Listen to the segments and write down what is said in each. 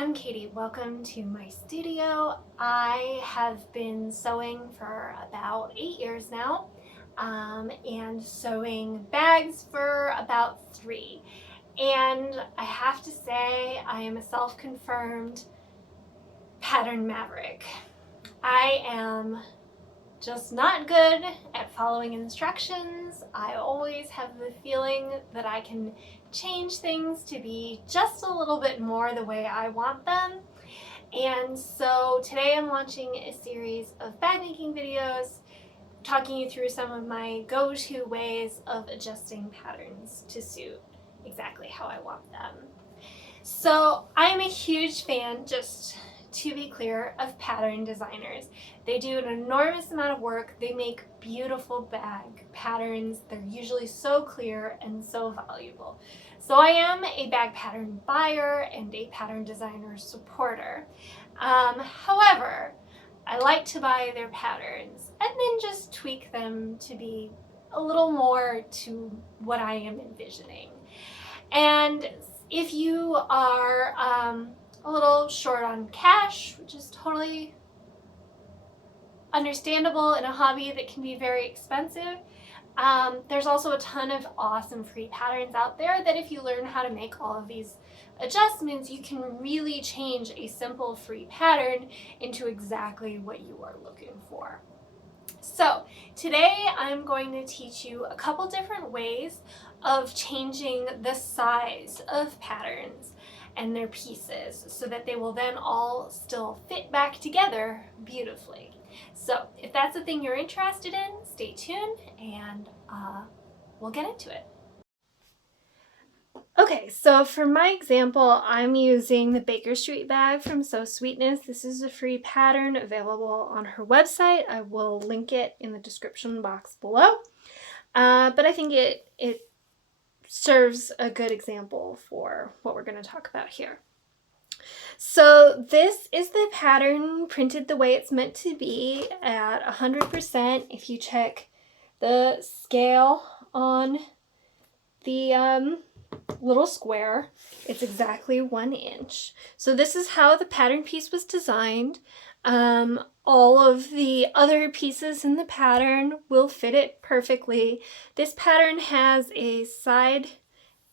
I'm Katie. Welcome to my studio. I have been sewing for about 8 years now, and sewing bags for about 3. And I have to say, I am a self-confirmed pattern maverick. I am just not good at following instructions. I always have the feeling that I can change things to be just a little bit more the way I want them. And so today I'm launching a series of bag making videos talking you through some of my go-to ways of adjusting patterns to suit exactly how I want them. So I'm a huge fan, just to be clear, of pattern designers. They do an enormous amount of work. They make beautiful bag patterns. They're usually so clear and so valuable. So I am a bag pattern buyer and a pattern designer supporter. However, I like to buy their patterns and then just tweak them to be a little more to what I am envisioning. And if you are a little short on cash, which is totally understandable in a hobby that can be very expensive, there's also a ton of awesome free patterns out there that if you learn how to make all of these adjustments, you can really change a simple free pattern into exactly what you are looking for. So today I'm going to teach you a couple different ways of changing the size of patterns and their pieces so that they will then all still fit back together beautifully. So if that's the thing you're interested in, stay tuned and we'll get into it. Okay, so for my example, I'm using the Baker Street bag from Sew Sweetness. This is a free pattern available on her website. I will link it in the description box below. But I think it serves a good example for what we're going to talk about here. So this is the pattern printed the way it's meant to be at 100%. If you check the scale on the little square, it's exactly 1 inch. So this is how the pattern piece was designed. All of the other pieces in the pattern will fit it perfectly. This pattern has a side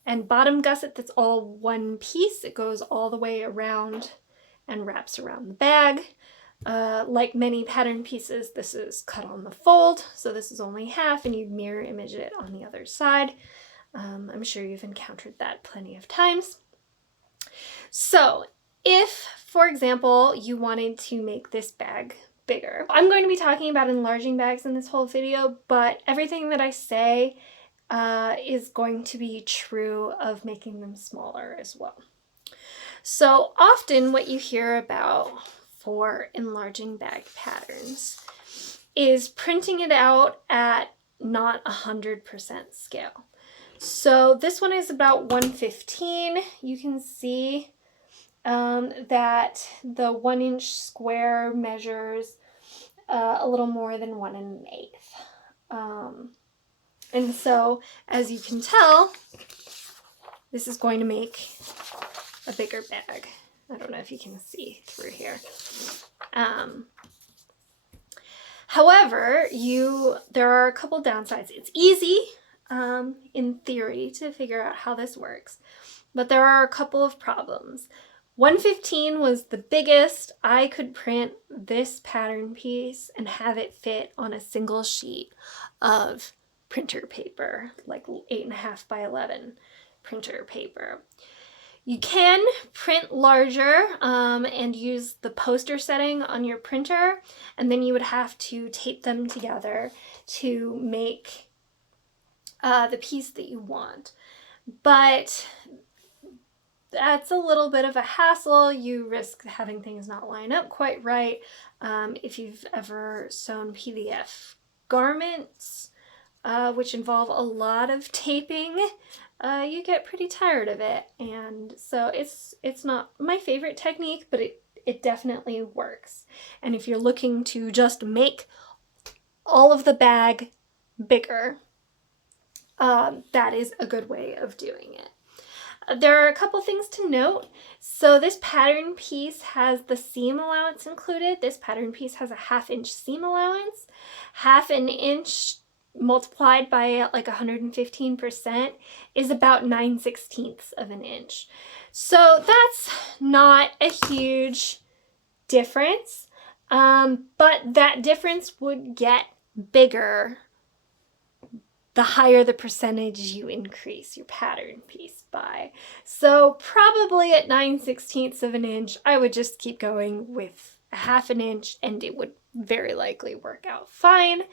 and bottom gusset that's all one piece. It goes all the way around and wraps around the bag. Like many pattern pieces, this is cut on the fold, so this is only half and you mirror image it on the other side. I'm sure you've encountered that plenty of times. So if, for example, you wanted to make this bag bigger, I'm going to be talking about enlarging bags in this whole video, but everything that I say is going to be true of making them smaller as well. So often what you hear about for enlarging bag patterns is printing it out at not 100% scale. So this one is about 1/15. You can see that the 1 inch square measures a little more than 1 1/8. And so, as you can tell, this is going to make a bigger bag. I don't know if you can see through here. However, there are a couple downsides. It's easy in theory to figure out how this works, but there are a couple of problems. 1/15 was the biggest. I could print this pattern piece and have it fit on a single sheet of printer paper, like 8.5 by 11 printer paper. You can print larger and use the poster setting on your printer, and then you would have to tape them together to make the piece that you want. But that's a little bit of a hassle. You risk having things not line up quite right. If you've ever sewn PDF garments, which involve a lot of taping, you get pretty tired of it. And so it's not my favorite technique, but it definitely works. And if you're looking to just make all of the bag bigger, that is a good way of doing it. There are a couple things to note. So this pattern piece has the seam allowance included. This pattern piece has a 1/2 inch seam allowance. 1/2 inch multiplied by like 115% is about 9/16 of an inch. So that's not a huge difference, but that difference would get bigger the higher the percentage you increase your pattern piece by. So probably at 9/16 of an inch, I would just keep going with a 1/2 inch and it would very likely work out fine.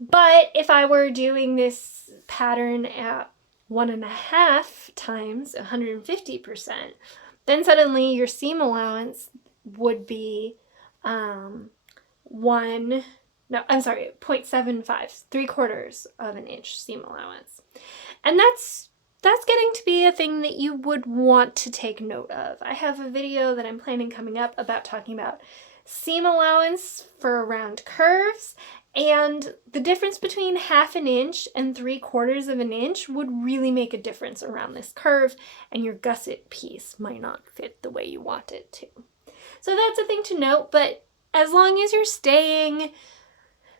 But if I were doing this pattern at 1.5 times 150%, then suddenly your seam allowance would be 0.75, 3/4 of an inch seam allowance. And that's getting to be a thing that you would want to take note of. I have a video that I'm planning coming up about talking about seam allowance for round curves, and the difference between 1/2 inch and 3/4 of an inch would really make a difference around this curve, and your gusset piece might not fit the way you want it to. So that's a thing to note, but as long as you're staying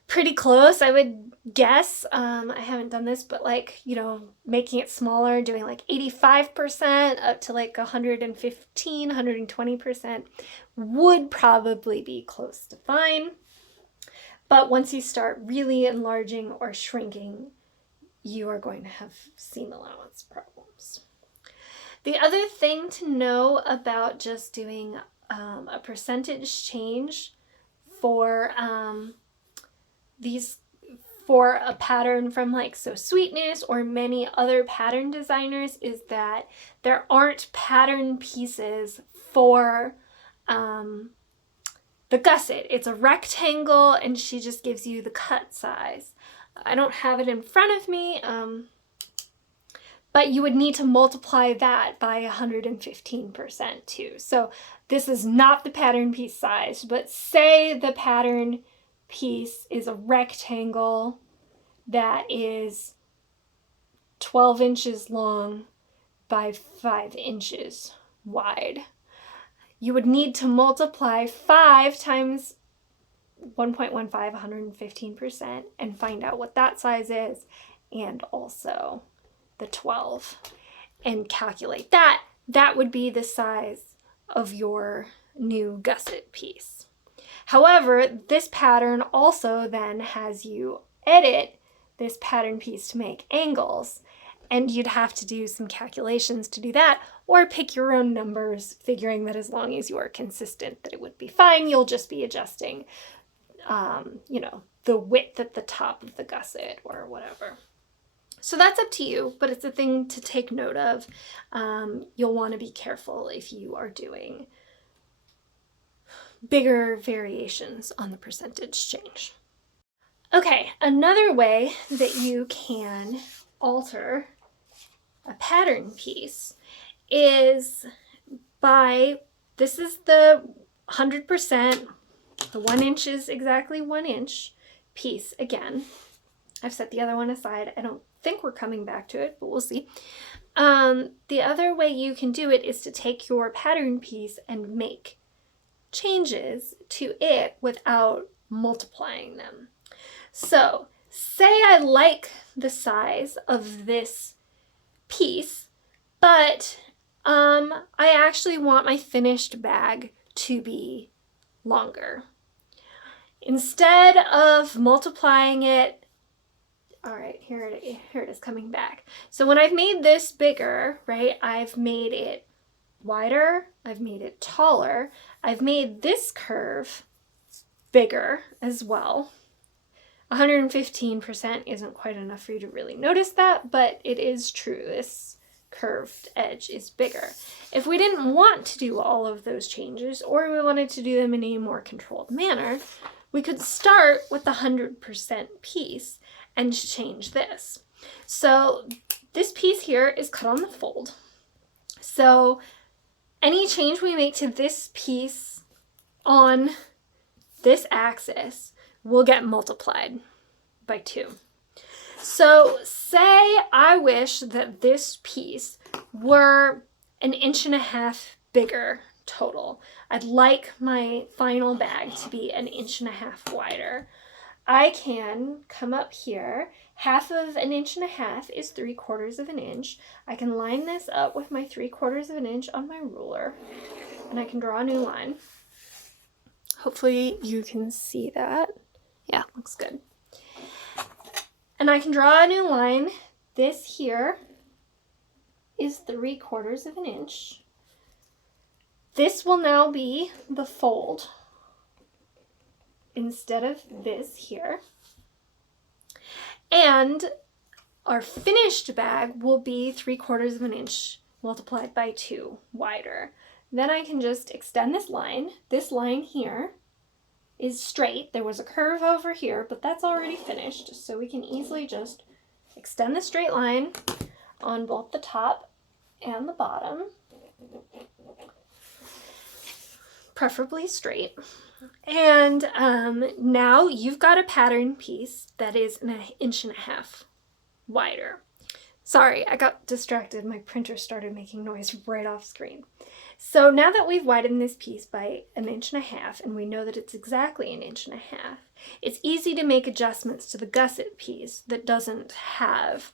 pretty close, I would guess, I haven't done this, but like, making it smaller, doing like 85% up to like 115, 120% would probably be close to fine. But once you start really enlarging or shrinking, you are going to have seam allowance problems. The other thing to know about just doing a percentage change for for a pattern from like So Sweetness or many other pattern designers is that there aren't pattern pieces for the gusset. It's a rectangle and she just gives you the cut size. I don't have it in front of me, but you would need to multiply that by 115% too. So this is not the pattern piece size, but say the pattern piece is a rectangle that is 12 inches long by 5 inches wide. You would need to multiply 5 times 1.15, 115%, and find out what that size is, and also the 12, and calculate that. That would be the size of your new gusset piece. However, this pattern also then has you edit this pattern piece to make angles, and you'd have to do some calculations to do that, or pick your own numbers, figuring that as long as you are consistent that it would be fine. You'll just be adjusting, the width at the top of the gusset or whatever. So that's up to you, but it's a thing to take note of. You'll want to be careful if you are doing bigger variations on the percentage change. Okay, another way that you can alter a pattern piece is this is the 100%, the 1 inch is exactly 1 inch piece again. I've set the other one aside. I don't think we're coming back to it, but we'll see. The other way you can do it is to take your pattern piece and make changes to it without multiplying them. So say I like the size of this piece, but I actually want my finished bag to be longer. Instead of multiplying it, all right, here it is coming back. So when I've made this bigger, right, I've made it wider, I've made it taller, I've made this curve bigger as well. 115% isn't quite enough for you to really notice that, but it is true. This curved edge is bigger. If we didn't want to do all of those changes, or we wanted to do them in a more controlled manner, we could start with the 100% piece and change this. So this piece here is cut on the fold. So any change we make to this piece on this axis will get multiplied by 2. So say I wish that this piece were 1.5 inches bigger total. I'd like my final bag to be 1.5 inches wider. I can come up here. 1/2 inches is 3/4 inch. I can line this up with my 3/4 inch on my ruler, and I can draw a new line. Hopefully you can see that. Yeah, looks good. And I can draw a new line. This here is 3/4 inch. This will now be the fold instead of this here. And our finished bag will be 3/4 inch multiplied by 2 wider. Then I can just extend this line. This line here is straight. There was a curve over here, but that's already finished. So we can easily just extend the straight line on both the top and the bottom, preferably straight. And now you've got a pattern piece that is 1.5 inches wider. Sorry, I got distracted. My printer started making noise right off screen. So now that we've widened this piece by 1.5 inches and we know that it's exactly 1.5 inches, it's easy to make adjustments to the gusset piece that doesn't have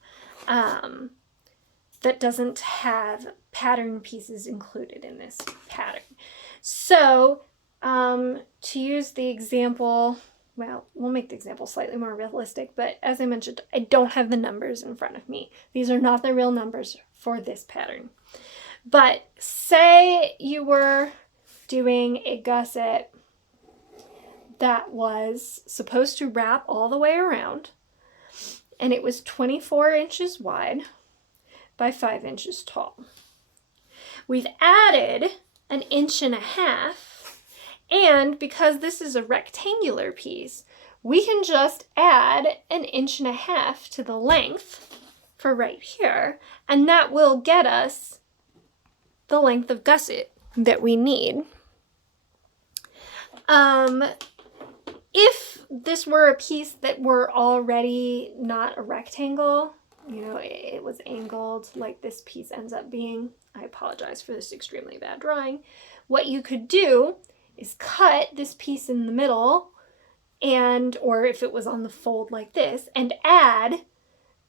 pattern pieces included in this pattern. So to use the example, well, we'll make the example slightly more realistic, but as I mentioned, I don't have the numbers in front of me. These are not the real numbers for this pattern. But say you were doing a gusset that was supposed to wrap all the way around, and it was 24 inches wide by 5 inches tall. We've added 1.5 inches, and because this is a rectangular piece, we can just add 1.5 inches to the length for right here, and that will get us the length of gusset that we need. If this were a piece that were already not a rectangle, you know, it was angled like this piece ends up being, I apologize for this extremely bad drawing, what you could do is cut this piece in the middle, and, or if it was on the fold like this, and add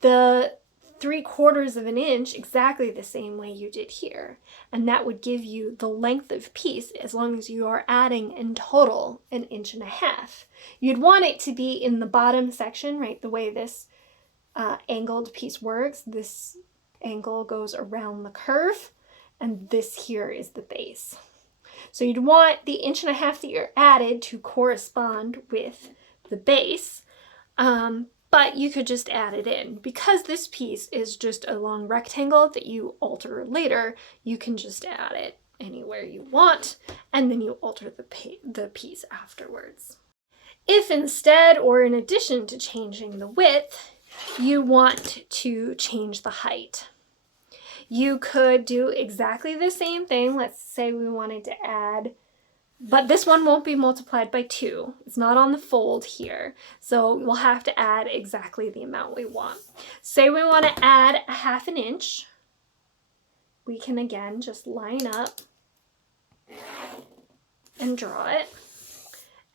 the 3/4 inch exactly the same way you did here. And that would give you the length of piece as long as you are adding in total 1.5 inches. You'd want it to be in the bottom section, right? The way this angled piece works, this angle goes around the curve, and this here is the base. So you'd want the 1.5 inches that you're added to correspond with the base. But you could just add it in. Because this piece is just a long rectangle that you alter later, you can just add it anywhere you want, and then you alter the piece afterwards. If instead, or in addition to changing the width, you want to change the height, you could do exactly the same thing. Let's say we wanted to add, but this one won't be multiplied by 2. It's not on the fold here. So we'll have to add exactly the amount we want. Say we want to add 1/2 inch. We can again just line up and draw it.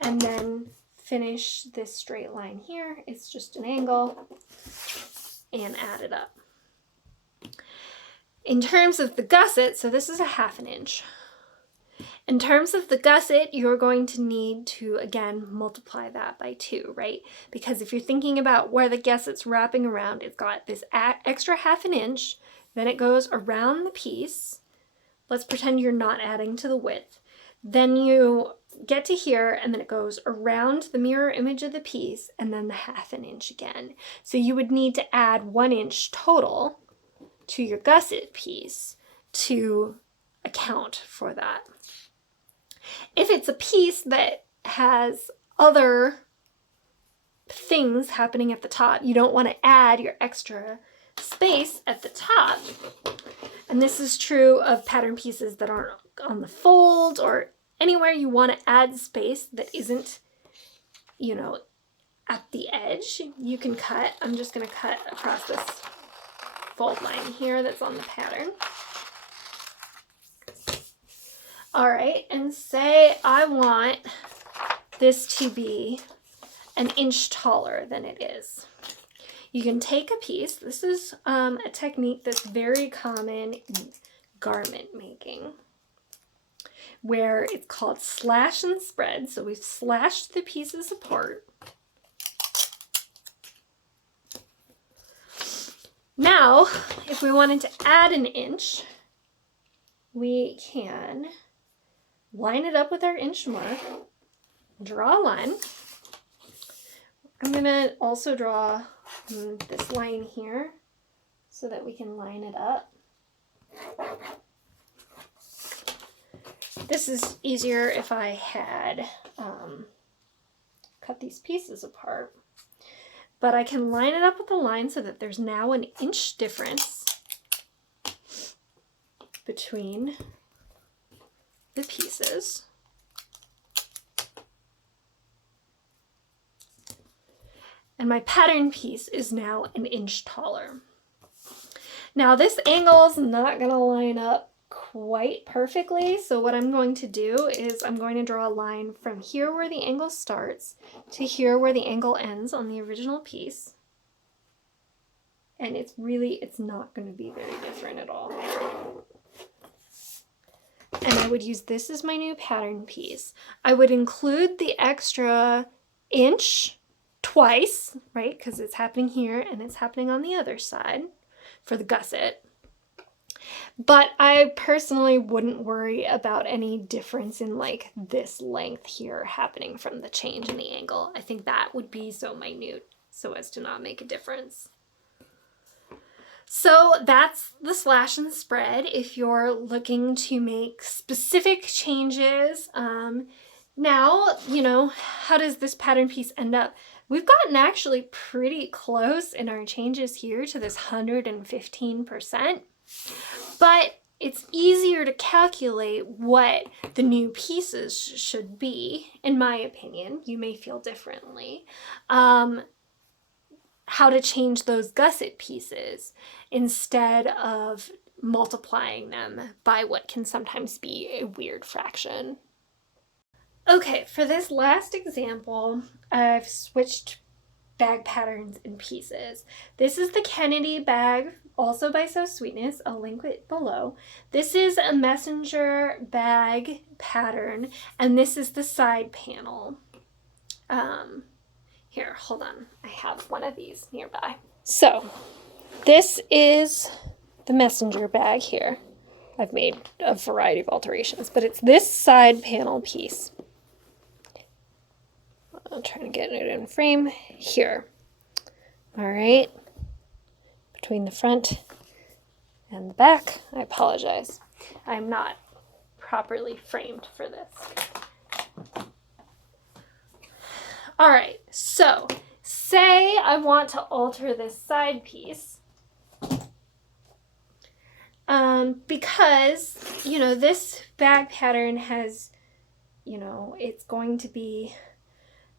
And then finish this straight line here. It's just an angle, and add it up. In terms of the gusset, so this is 1/2 inch. In terms of the gusset, you're going to need to, again, multiply that by 2, right? Because if you're thinking about where the gusset's wrapping around, it's got this extra 1/2 inch, then it goes around the piece. Let's pretend you're not adding to the width. Then you get to here, and then it goes around the mirror image of the piece, and then the 1/2 inch again. So you would need to add 1 inch total to your gusset piece to account for that. If it's a piece that has other things happening at the top, you don't want to add your extra space at the top. And this is true of pattern pieces that aren't on the fold or anywhere you want to add space that isn't, you know, at the edge. You can cut. I'm just going to cut across this fold line here that's on the pattern. All right, and say I want this to be an inch taller than it is. You can take a piece. This is a technique that's very common in garment making, where it's called slash and spread. So we've slashed the pieces apart. Now, if we wanted to add an inch, we can line it up with our inch mark, draw a line. I'm gonna also draw this line here so that we can line it up. This is easier if I had cut these pieces apart, but I can line it up with a line so that there's now an inch difference between the pieces. And my pattern piece is now an inch taller. Now this angle is not going to line up quite perfectly, so what I'm going to do is I'm going to draw a line from here where the angle starts to here where the angle ends on the original piece. And it's not going to be very different at all. And I would use this as my new pattern piece. I would include the extra inch twice, right? Because it's happening here and it's happening on the other side for the gusset. But I personally wouldn't worry about any difference in like this length here happening from the change in the angle. I think that would be so minute so as to not make a difference. So that's the slash and spread if you're looking to make specific changes. Now, you know, how does this pattern piece end up? We've gotten actually pretty close in our changes here to this 115%, but it's easier to calculate what the new pieces should be, in my opinion. You may feel differently. How to change those gusset pieces instead of multiplying them by what can sometimes be a weird fraction. Okay, for this last example, I've switched bag patterns and pieces. This is the Kennedy bag, also by So Sweetness. I'll link it below. This is a messenger bag pattern, and this is the side panel. Here, hold on. I have one of these nearby. So, this is the messenger bag here. I've made a variety of alterations, but it's this side panel piece. I'm trying to get it in frame here. All right, between the front and the back. I apologize. I'm not properly framed for this. All right, so say I want to alter this side piece because, you know, this bag pattern has, you know, it's going to be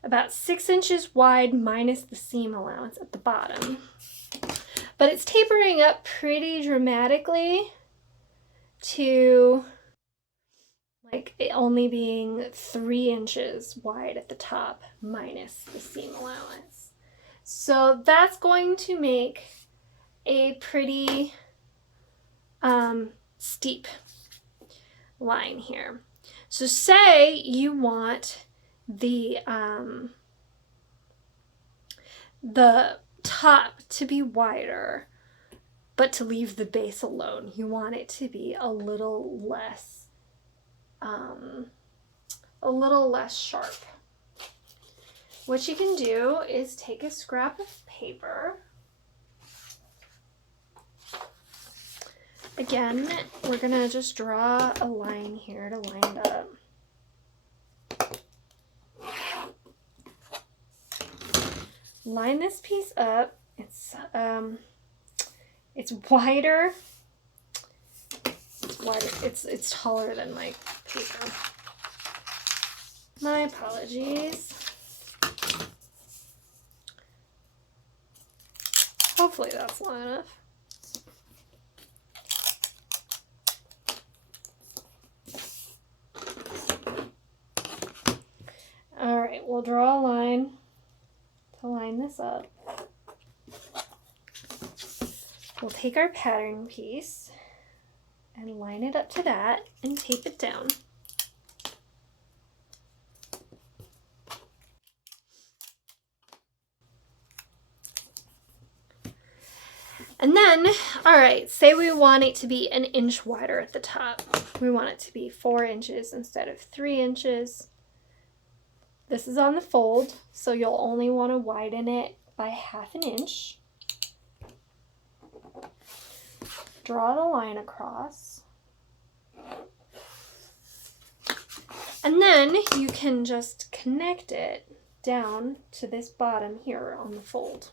about 6 inches wide minus the seam allowance at the bottom. But it's tapering up pretty dramatically to like it only being 3 inches wide at the top minus the seam allowance. So that's going to make a pretty steep line here. So say you want the top to be wider, but to leave the base alone. You want it to be a little less sharp. What you can do is take a scrap of paper. Again, we're gonna just draw a line here to line it up. Line this piece up. It's wider. It's taller than my paper. My apologies. Hopefully that's long enough. we'll draw a line to line this up. We'll take our pattern piece and line it up to that and tape it down. And then, all right, say we want it to be an inch wider at the top. We want it to be 4 inches instead of 3 inches. This is on the fold, so you'll only want to widen it by 1/2 inch. Draw the line across. And then you can just connect it down to this bottom here on the fold.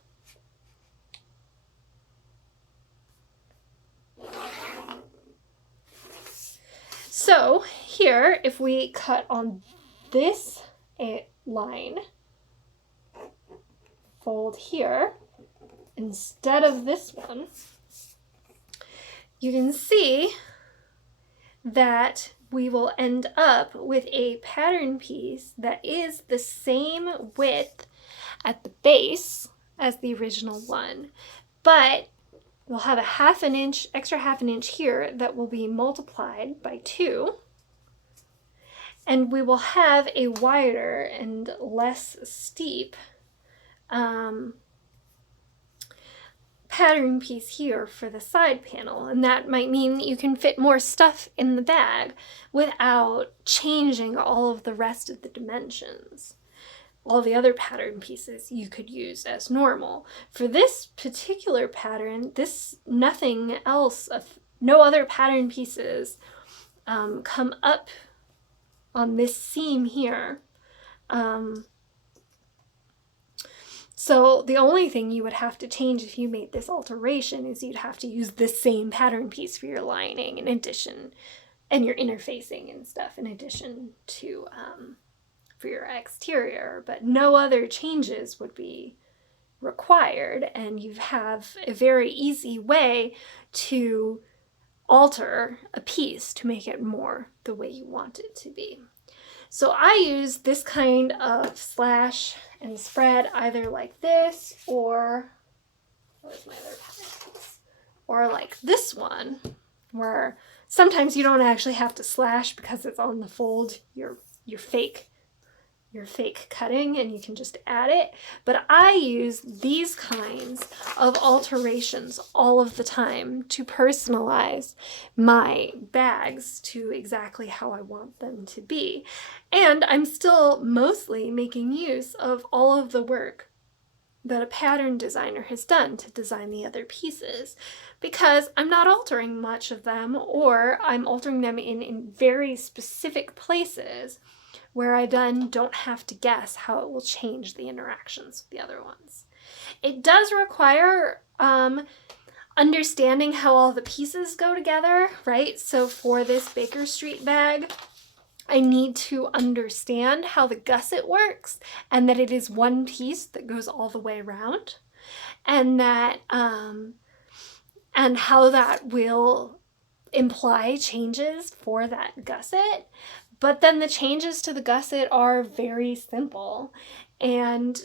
So here, if we cut on this line, fold here, instead of this one, you can see that we will end up with a pattern piece that is the same width at the base as the original one, but we'll have a extra 1/2 inch here that will be multiplied by 2, and we will have a wider and less steep pattern piece here for the side panel, and that might mean that you can fit more stuff in the bag without changing all of the rest of the dimensions. All the other pattern pieces you could use as normal. For this particular pattern, nothing else, no other pattern pieces come up on this seam here. So the only thing you would have to change if you made this alteration is you'd have to use the same pattern piece for your lining in addition, and your interfacing and stuff in addition to for your exterior, but no other changes would be required, and you have a very easy way to alter a piece to make it more the way you want it to be. So I use this kind of slash and spread either like this, or where's my other pattern piece? Or like this one, where sometimes you don't actually have to slash because it's on the fold. You're fake cutting and you can just add it. But I use these kinds of alterations all of the time to personalize my bags to exactly how I want them to be. And I'm still mostly making use of all of the work that a pattern designer has done to design the other pieces, because I'm not altering much of them, or I'm altering them in very specific places where I then don't have to guess how it will change the interactions with the other ones. It does require understanding how all the pieces go together, right? So for this Baker Street bag, I need to understand how the gusset works, and that it is one piece that goes all the way around, and that and how that will imply changes for that gusset. But then the changes to the gusset are very simple, and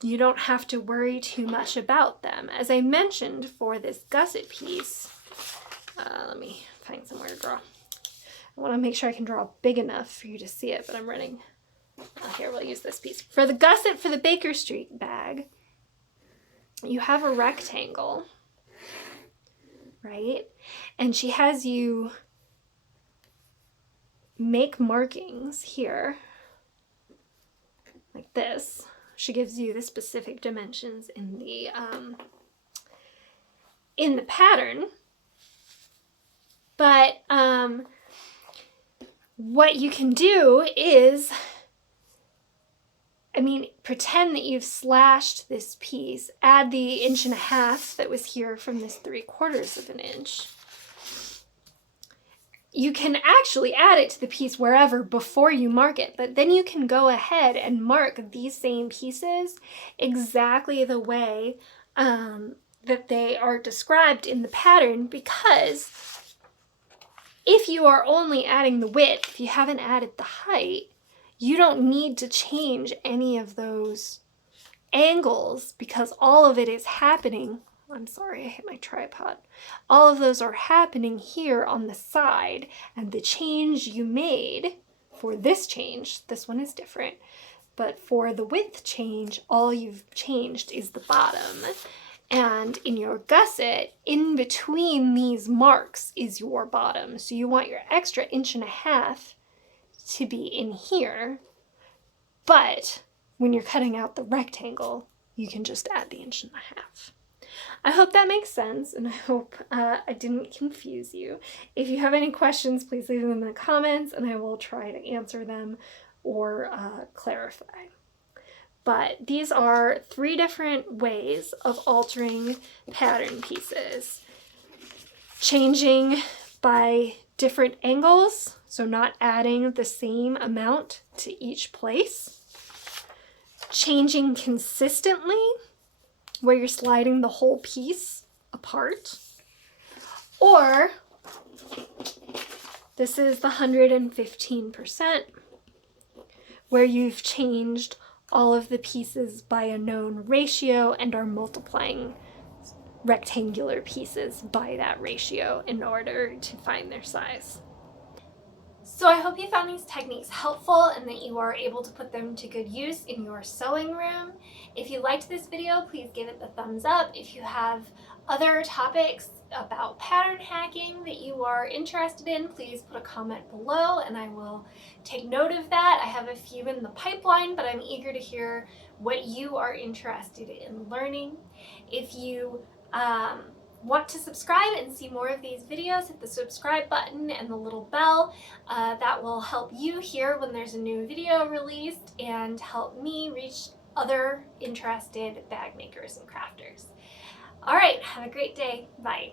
you don't have to worry too much about them. As I mentioned, for this gusset piece, let me find somewhere to draw. I want to make sure I can draw big enough for you to see it, but I'm running. Here, we'll use this piece. For the gusset for the Baker Street bag, you have a rectangle, right? And she has you make markings here like this. She gives you the specific dimensions in the pattern, but what you can do is, pretend that you've slashed this piece, add the 1.5 inches that was here from this 3/4 inch. You can actually add it to the piece wherever before you mark it, but then you can go ahead and mark these same pieces exactly the way that they are described in the pattern, because if you are only adding the width, if you haven't added the height, you don't need to change any of those angles because all of it is happening. I'm sorry, I hit my tripod. All of those are happening here on the side, and the change you made for this change, this one is different, but for the width change, all you've changed is the bottom. And in your gusset, in between these marks is your bottom. So you want your extra 1.5 inches to be in here, but when you're cutting out the rectangle, you can just add the 1.5 inches. I hope that makes sense, and I hope I didn't confuse you. If you have any questions, please leave them in the comments, and I will try to answer them or clarify. But these are 3 different ways of altering pattern pieces. Changing by different angles, so not adding the same amount to each place. Changing consistently, where you're sliding the whole piece apart. Or, this is the 115%, where you've changed all of the pieces by a known ratio and are multiplying rectangular pieces by that ratio in order to find their size. So I hope you found these techniques helpful and that you are able to put them to good use in your sewing room. If you liked this video, please give it the thumbs up. If you have other topics about pattern hacking that you are interested in, please put a comment below and I will take note of that. I have a few in the pipeline, but I'm eager to hear what you are interested in learning. If you want to subscribe and see more of these videos, hit the subscribe button and the little bell. That will help you hear when there's a new video released and help me reach other interested bag makers and crafters. All right, have a great day. Bye.